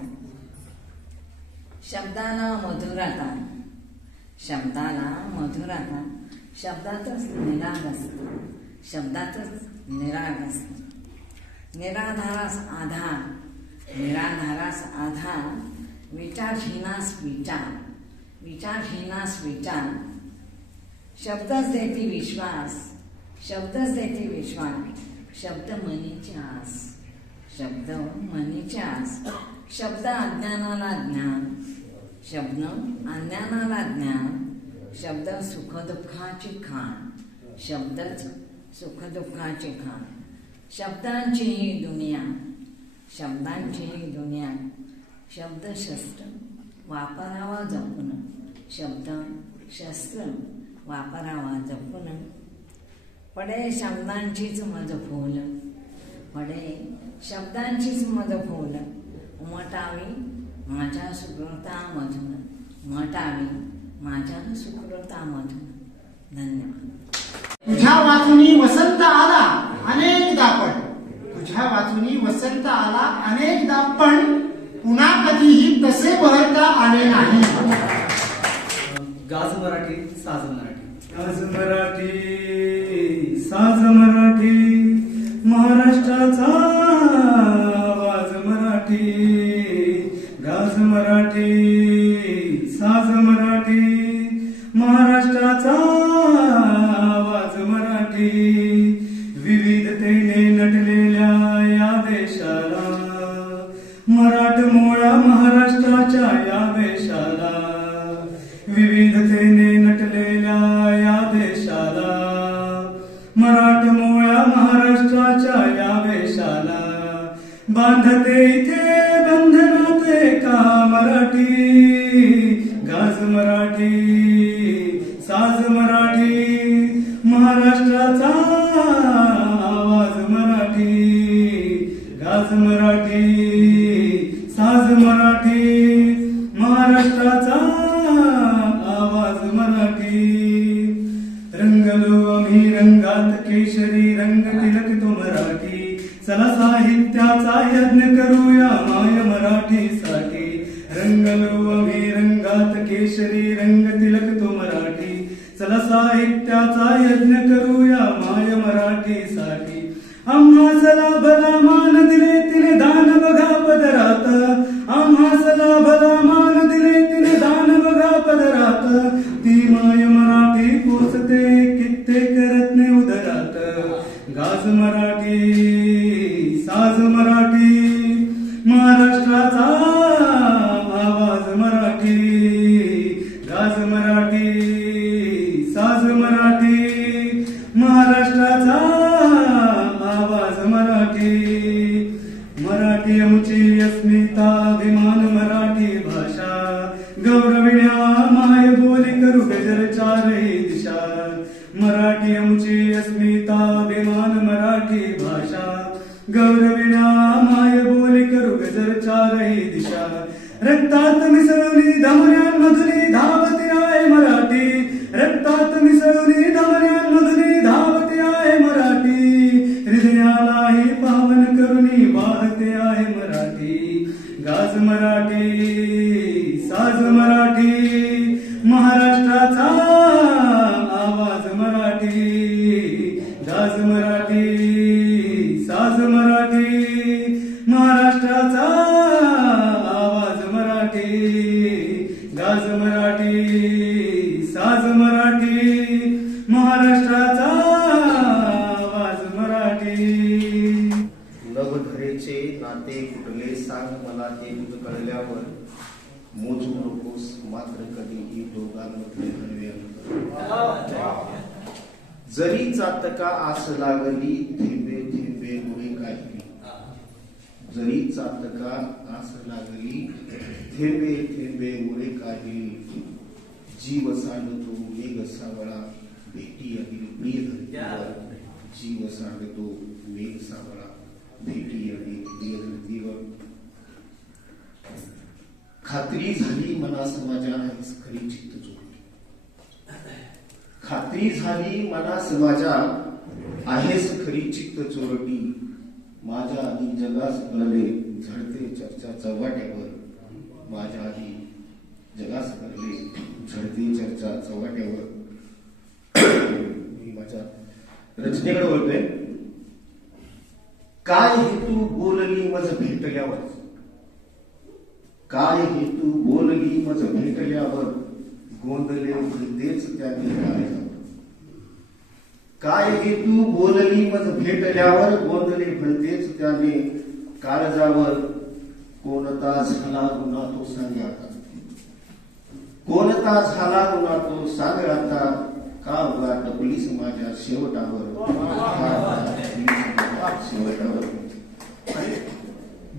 शब्दाला मधुरता शब्दातच निराग असतो निराधारास आधार विचारहीनास विचार शब्दच देती विश्वास शब्द मनीची आस शब्द अज्ञानाला ज्ञान शब्द सुखदुःखाची खाण शब्दांची ही दुनिया शब्दशस्त्र वापरावा जपून पडे शब्दांचीच मज फूल उमटावी माझ्या सुकृतामधून धन्यवाद. तुझ्या वाचुनी वसंत आला अनेकदा पण पुन्हा कधीही तसे बहरता आले नाही. गाज मराठी साज मराठी महाराष्ट्राचा आवाज मराठी गाज मराठी साज मराठी महाराष्ट्राचा आवाज मराठी विविधतेने नटलेल्या या देशाला मराठमोळ्या महाराष्ट्राच्या या वेशाला विविधतेने नटलेल्या या देशाला मराठमोळ्या महाराष्ट्राच्या या वेशाला बांधते इथे बंधनात का मराठी गाज मराठी साज मराठी महाराष्ट्राचा आवाज मराठी गाज मराठी साज मराठी महाराष्ट्राचा आवाज मराठी रंगलो आम्ही रंगात केशरी रंग तिलक तो मराठी चला साहित्याचा यज्ञ करूया माय मराठीसाठी रंगलो आम्ही रंगात केशरी रंग तिलक तो मराठी चला साहित्याचा यज्ञ करूया माय मराठीसाठी आम्हास लाभला मान दिले तिने दान बघा पदरात आम्हास लाभला मान दिले तिने दान बघा पदरात ती माय मराठी पोचते कित्येक रत्ने उदरात गाज मराठी साज मराठी महाराष्ट्राचा आवाज मराठी गाज मराठी साज मराठी महाराष्ट्राचा आवाज मराठी मराठी आमची अस्मिता अभिमान मराठी भाषा गौरविण्या माय बोली करू गजर चारही दिशा मराठी आमची अस्मिता अभिमान मराठी भाषा गौरविण्या माय बोली करू गजर चारही दिशा रक्तात मिसळून धमन्यांमधून धावते आहे मराठी रक्तात मिसळून धमन्यांमधून धावते आहे मराठी हृदयालाही पावन करुणी वाहते आहे मराठी गाज मराठी साज मराठी महाराष्ट्राचा आवाज मराठी गाज मराठी साज मराठी महाराष्ट्राचा आवाज मराठी गाज मराठी साज मराठी महाराष्ट्राचा आवाज मराठी नवधरेचे नाते कुठले सांग मला हे कळल्यावर मोजू नकोस मात्र कधीही दोघांमधले हळवे अंतर. जरी चातका आस लागली थेंबे थेंबे मुळे काही. जरी चातका आस लागली थेंबे थेंबे मुळे काही. जीव सांडतो मेघ सावळा भेटी आली प्रिय धरतीवर. जीव सांडतो मेघ सावळा भेटी आली प्रिय धरतीवर. खात्री झाली मनास माझ्या आहेस खरी चित्त चोरटी. खात्री झाली मनास माझ्या आहेस खरी चित्त चोरटी. माझ्या आधी जगास कळले झडते चर्चा चव्हाट्यावर. माझ्या आधी जगास कळले झडते चर्चा चव्हाट्यावर. मी माझ्या रचनेकडे बोलतोय. काय हेतू बोलली मज भेटल्यावर. काय हेतू बोलली मज भेटल्यावर गोंधले भरतेच त्याने काळजावर. काय हेतू बोलली मज भेटल्यावर गोंधले भरतेच त्याने काळजावर. कोणता झाला गुन्हा तो सांग आता. कोणता झाला गुन्हा तो सांग आता. का उगा टपलीस माझ्या शेवटावर. शेवटावर.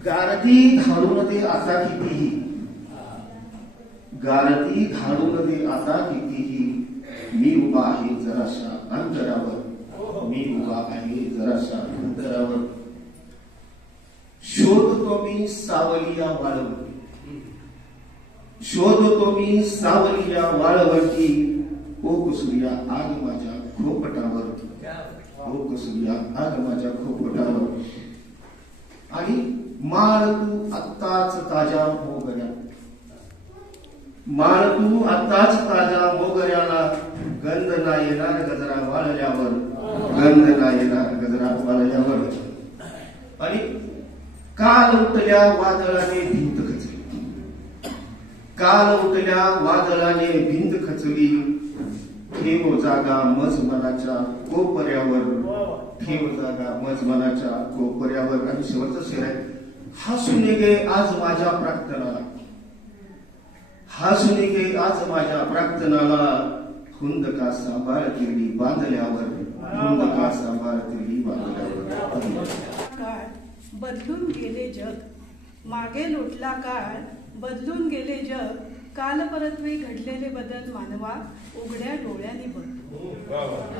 गारती घालून दे आता कितीही. गारती घालून दे आता कितीही. मी उभा आहे जराशा अंतरावर. मी उभा आहे जराशा अंतरावर. शोधतो मी सावलिया वाळवटी. शोधतो मी सावलिया वाळवटी. ओ कुसुरिया आग माझ्या खोपटावर. ओ कुसुरिया आग माझ्या खोपटावर. आणि माळ तू आत्ताच ताज्या मोगऱ्या. माळ तू आत्ताच ताज्या मोगऱ्याला. गंध ना येणार गजरा वाळल्यावर. गंध ना येणार गजरा वाळल्यावर. आणि काल उठल्या वादळाने भिंत खचली. काल उठल्या वादळाने भिंत खचली. ठेव जागा मज मनाच्या कोपऱ्यावर. ठेव जागा मज मनाच्या कोपऱ्यावर. आणि शेवटचं शेर आहे. हसून गे आज माझ्या प्रार्थनाला. हसून गे आज माझ्या प्रार्थनाला. हुंद का सांभाळ तिरडी बांधल्यावर. हुंद का सांभाळ तिरडी बांधल्यावर. काळ बदलून गेले जग. मागे लोटला काळ बदलून गेले जग. काल परत्वे घडलेले बदल मानवा उघड्या डोळ्यांनी बघ.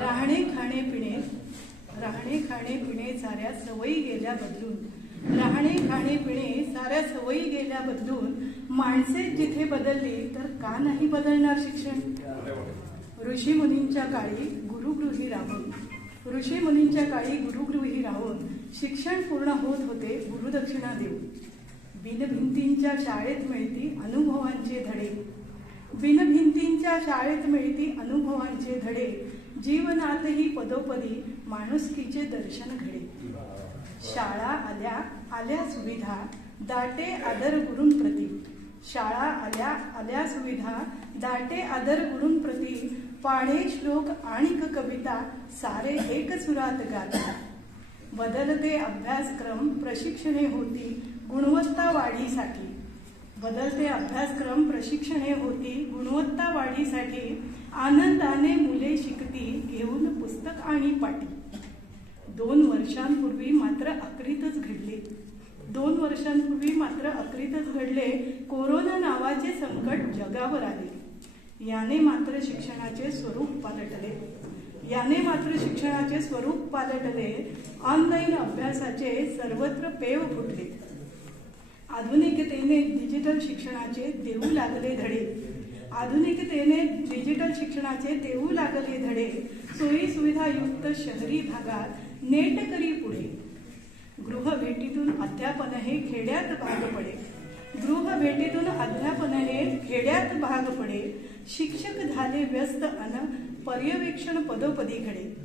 राहणे खाणे पिणे साऱ्या सवयी गेल्या बदलून. राहणे खाणे पिणे साऱ्या सवयी गेल्या बदलून. माणसे जिथे बदलली तर का नाही बदलणार शिक्षण. ऋषी मुनींच्या काळी गुरुगृही राहून शिक्षण पूर्ण होत होते गुरुदक्षिणा देऊन. बिनभिंतींच्या शाळेत मिळती अनुभवांचे धडे. बिनभिंतींच्या शाळेत मिळती अनुभवांचे धडे. जीवनातही पदोपदी माणुसकीचे दर्शन घडे. शाळा आल्या सुविधा दाटे आदर गुरूंप्रती. शाळा आल्या सुविधा दाटे आदर गुरूंप्रती. पाढे श्लोक आणि कविता सारे एक सुरात गाता. बदलते अभ्यासक्रम प्रशिक्षणे होती गुणवत्ता वाढीसाठी. बदलते अभ्यासक्रम प्रशिक्षणे होती गुणवत्ता वाढीसाठी. आनंदाने मुले शिकती घेऊन पुस्तक आणि पाटी. 2 वर्षांपूर्वी मात्र अकरीतच घडले. 2 वर्षांपूर्वी मात्र अकरीतच घडले. कोरोना नावाचे संकट जगावर आले. याने मात्र शिक्षणाचे स्वरूप पालटले. ऑनलाईन अभ्यासाचे सर्वत्र पेव फुटले. आधुनिकतेने डिजिटल शिक्षणाचे देऊ लागले धडे. सोयी सुविधायुक्त शहरी भागात नेट करी पुढे. गृहभेटीतून अध्यापन हे खेड्यात भाग पडे. शिक्षक झाले व्यस्त अन पर्यवेक्षण पदोपदी घडे.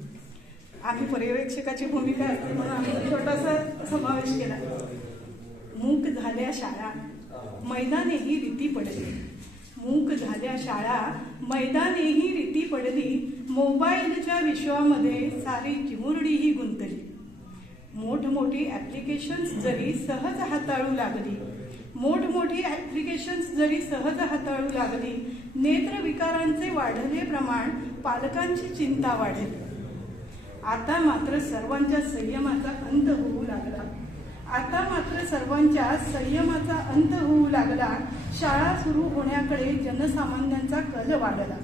आम्ही पर्यवेक्षकाची भूमिका असते म्हणून आम्ही छोटासा समावेश केला. मूक झाल्या शाळा मैदानेही रीती पडली. मोबाईलच्या विश्वामध्ये सारी चिमुरडीही गुंतली. मोठमोठी ऍप्लिकेशन्स जरी सहज हाताळू लागली मोठमोठी ऍप्लिकेशन्स जरी सहज हाताळू लागली, नेत्रविकारांचे वाढले प्रमाण पालकांची चिंता वाढेल. आता मात्र सर्वांच्या संयमाचा अंत होऊ लागला. शाळा सुरू होण्याकडे जनसामान्यांचा कल वाढला.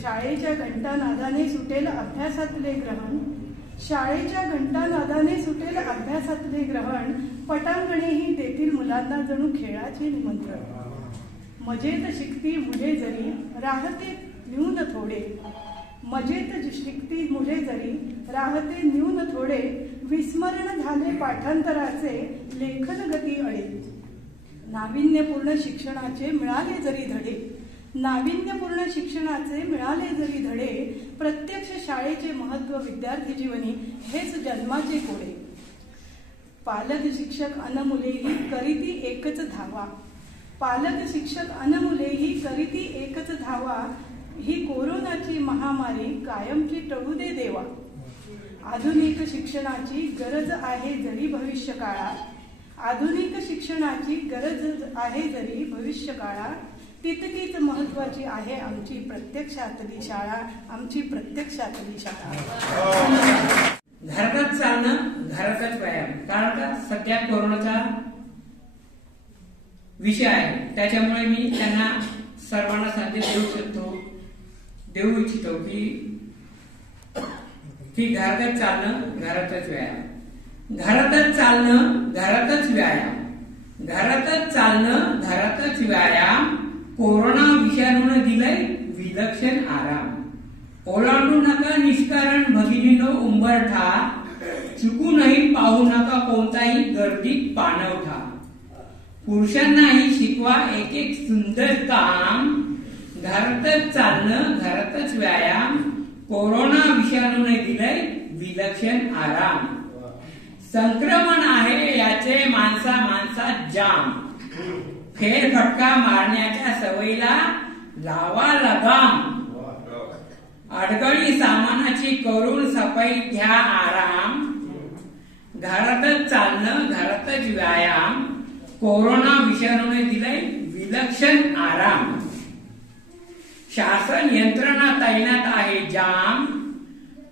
शाळेच्या घंटानादाने सुटेल अभ्यासातले ग्रहण पटांगणेही देतील मुलांना जणू खेळाचे निमंत्रण. मजेत शिकती मुले जरी राहते न्यून थोडे विस्मरण झाले पाठांतराचे लेखन गती अडे. नाविन्यपूर्ण शिक्षणाचे मिळाले जरी धडे प्रत्यक्ष शाळेचे महत्व विद्यार्थी जीवनी हेच जन्माचे कोडे. पालक शिक्षक अनमुलेही करीती एकच धावा ही कोरोनाची महामारी कायमची टळू दे देवा. आधुनिक शिक्षणाची गरज आहे जरी भविष्य काळात तितकीच महत्वाची आहे आमची प्रत्यक्षातली शाळा. घरातच चालणं, घरातच व्यायाम. कारण का सध्या कोरोनाचा विषय आहे, त्याच्यामुळे मी त्यांना सर्वांना संदेश देऊ इच्छितो की घरातच चालणं, घरातच व्यायाम. घरातच चालणं, घरातच व्यायाम. घरातच चालणं, घरातच व्यायाम. कोरोना विषाणूने दिलंय विलक्षण आराम. ओलांडू नका निष्कारण भगिनीनो उंबरठा. चुकूनही पाहू नका कोणताही गर्दीत पाणवठा. पुरुषांनाही शिकवा एक एक सुंदर काम. घरातच चालणं, घरातच व्यायाम. कोरोना विषाणूने दिलंय विलक्षण आराम. संक्रमण आहे याचे माणसात जाम. फेरफटका मारण्याच्या सवयीला लावा लगाम. अडगळी सामानाची करून सफाई घ्या आराम. घरातच चालणं, घरातच व्यायाम. कोरोना विषाणूने दिलंय विलक्षण आराम. शासन यंत्रणा तैनात आहे जाम.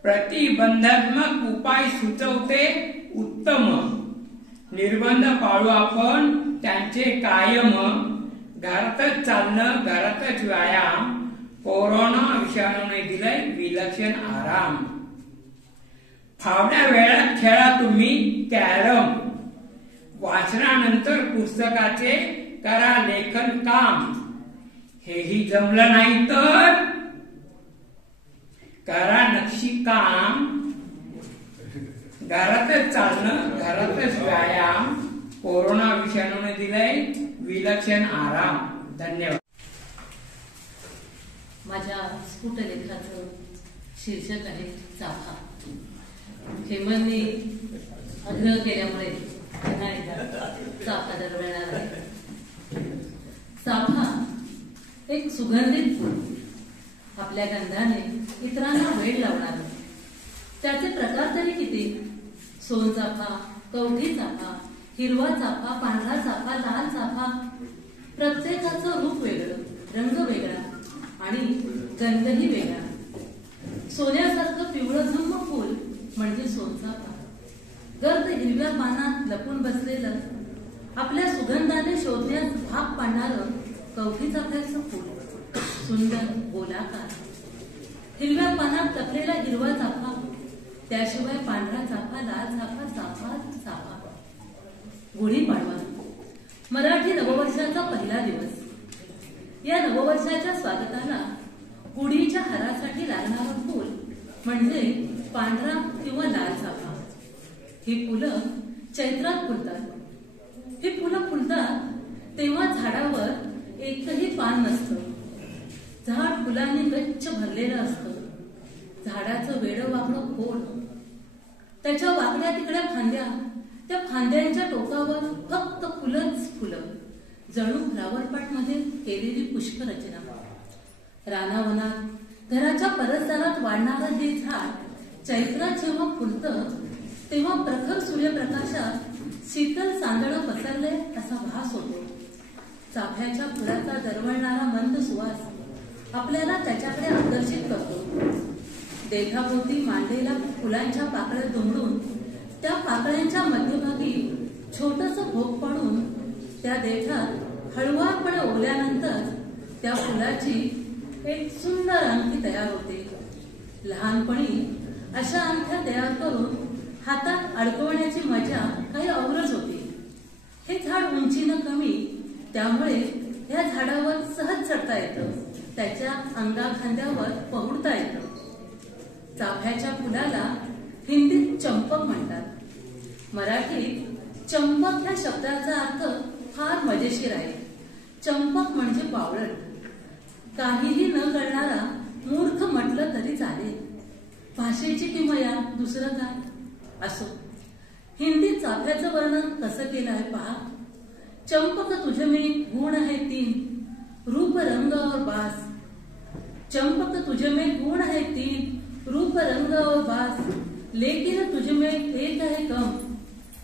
प्रतिबंधात्मक उपाय सुचवते उत्तम. निर्बंध पाळू आपण त्यांचे कायम. घरातच चालणं, घरातच व्यायाम. कोरोना विषाणूने दिलंय विलक्षण आराम. फावल्या वेळात खेळा तुम्ही कॅरम. वाचनानंतर पुस्तकाचे करा लेखन काम. हेही जमलं नाही तर करा नक्षीकाम. घरातच चालणं, घरातच व्यायाम. कोरोना विषाणूने दिलंय विलक्षण आराम. धन्यवाद. माझ्या स्फुटलेखाचं शीर्षक आहे चाफा. हेमंतने आग्रह केल्यामुळे पुन्हा एकदा चाफा दरवळणार आहे. चाफा एक सुगंधित फूल. आपल्या गंधाने इतरांना वेड लावणार. त्याचे प्रकार तरी किती. सोनचाफा, कवठी चाफा, हिरवा चाफा, पांढरा चाफा, लाल चाफा. प्रत्येकाचं रूप वेगळं, रंग वेगळा आणि गंधही वेगळा. सोन्यासारखं पिवळं झुम्म फूल म्हणजे सोनचाफा. गर्द हिरव्या पानात लपून बसलेलं, आपल्या सुगंधाने शोधण्यास भाग पाडणारं कवठी चाफ्याचं फूल. सुंदर, गोलाकार, हिरव्या पानात लपलेला हिरवा चाफा. त्याशिवाय पांढरा चाफा, लाल चाफा, चाफा. गुढीपाडवा मराठी नववर्षाचा पहिला दिवस. या नववर्षाच्या स्वागताला गुढीच्या हारासाठी लागणारं फूल म्हणजे पांढरा किंवा लाल चाफा. ही फुलं चैत्रात फुलतात. ही फुलं फुलतात तेव्हा झाडावर एकही पान नसतं. झाड फुलांनी गच्च भरलेलं असतं. झाडाचं वेडं वाकडं खोल, त्याच्या वाकड्या तिकड्या फांद्या, त्या फांद्यांच्या टोकावर फक्त फुलंच फुलं. जणू फ्लावरपॉट मध्ये केलेली पुष्प रचना. रानावनात घराच्या परसदारात वाढणारं हे झाड चैत्रात जेव्हा फुलतं तेव्हा प्रखर सूर्यप्रकाशात शीतल चांदणं पसरले असा भास होतो. चाफ्याच्या फुलाचा दरवळणारा मंद सुवास आपल्याला त्याच्याकडे आकर्षित करतो. देठाभोवती मांडलेल्या फुलांच्या पाकळ्या दुमडून त्या पाकळ्यांच्या मध्यभागी छोटस भोग पाडून त्या देठात हळुवारपणे ओल्यानंतर त्या फुलाची एक सुंदर अंगठी तयार होते. लहानपणी अशा अंगठ्या तयार करून हातात अडकवण्याची मजा काही औरच होती. हे झाड उंचीनं कमी, त्यामुळे या झाडावर सहज चढता येतं, त्याच्या अंगाखांद्यावर पहुडता येतं. चाफ्याच्या फुलाला हिंदीत चंपक म्हणतात. मराठीत चंपक ह्या शब्दाचा अर्थ फार मजेशीर आहे. चंपक म्हणजे बावळट, काहीही न कळणारा मूर्ख म्हटलं तरी चालेल. भाषेची किमया दुसरं काय. असो, हिंदीत चाफ्याचं वर्णन कसं केलं आहे पहा. चंपक तुझे में गुण है 3, रूप रंग और बास. चंपक तुझे में गुण है 3, रूप रंग और बास. लेकिन तुझे में एक है कम,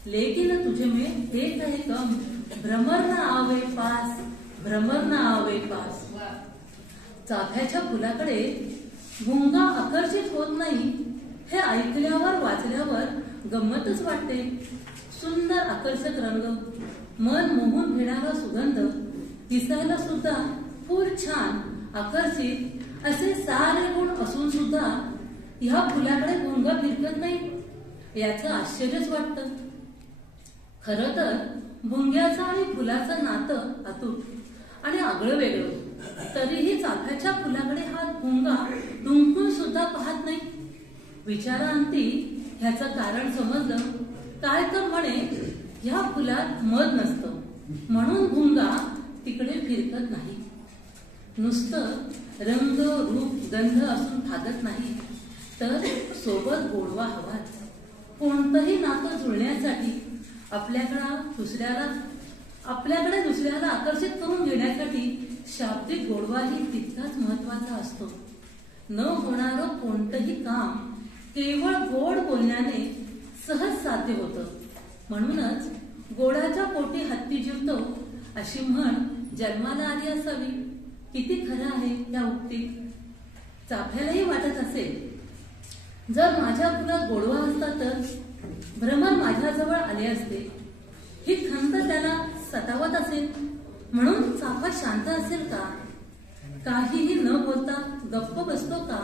लेकिन तुझे में एक है कम. भ्रमर न आवे पास, भ्रमर न आवे पास. चाफ्याच्या फुलाकडे भुंगा आकर्षित होत नाही हे ऐकल्यावर वाचल्यावर गंमतच वाटते. सुंदर आकर्षक रंग, मन मोहून घेणारा सुगंध, दिसायला सुद्धा फूल छान आकर्षित असे सारे गुण असून सुद्धा ह्या फुलाकडे भुंगा फिरकत नाही याचं आश्चर्यच वाटतं. खरं तर भुंग्याचं आणि फुलाचं नातं अतूट आणि आगळं वेगळं. तरीही चाफ्याच्या फुलाकडे हा भुंगा डुंकून सुद्धा पाहत नाही. विचारांती ह्याचं कारण समजलं काय तर म्हणे ह्या फुलात मध नसतं म्हणून भुंगा तिकडे फिरकत नाही. नुसतं रंग रूप गंध असून भागत नाही, तर सोबत गोडवा हवाच. कोणतंही नातं जुळण्यासाठी आपल्याकडे दुसऱ्याला आकर्षित करून घेण्यासाठी शाब्दिक गोडवाही तितकाच महत्वाचा असतो. न होणारं कोणतंही काम केवळ गोड बोलण्याने सहज साध्य होतं. म्हणूनच गोडाच्या पोटी हत्ती जिरतो अशी म्हण जन्माला आली असावी. किती खरं आहे या उक्तीत. चाफ्यालाही वाटत असेल जर माझ्या फुलात गोडवा असता तर भ्रमर माझ्याजवळ आले असते. ही खंत त्याला सतावत असेल म्हणून चाफा शांत असेल का. काहीही न बोलता गप्प बसतो का.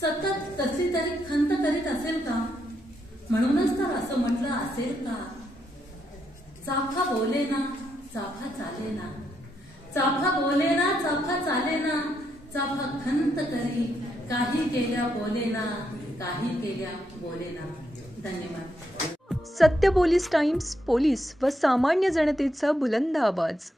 सतत कसली तरी खंत करीत असेल का. म्हणूनच तर असं म्हटलं असेल का. चाफा बोले ना चाफा चाले ना, चाफा बोले ना चाफा चाले ना. चाफा खंत करी काही केल्या बोले ना, काही केल्या बोले ना. धन्यवाद. सत्य पोलीस टाइम्स, पोलीस व सामान्य जनतेचा बुलंद आवाज.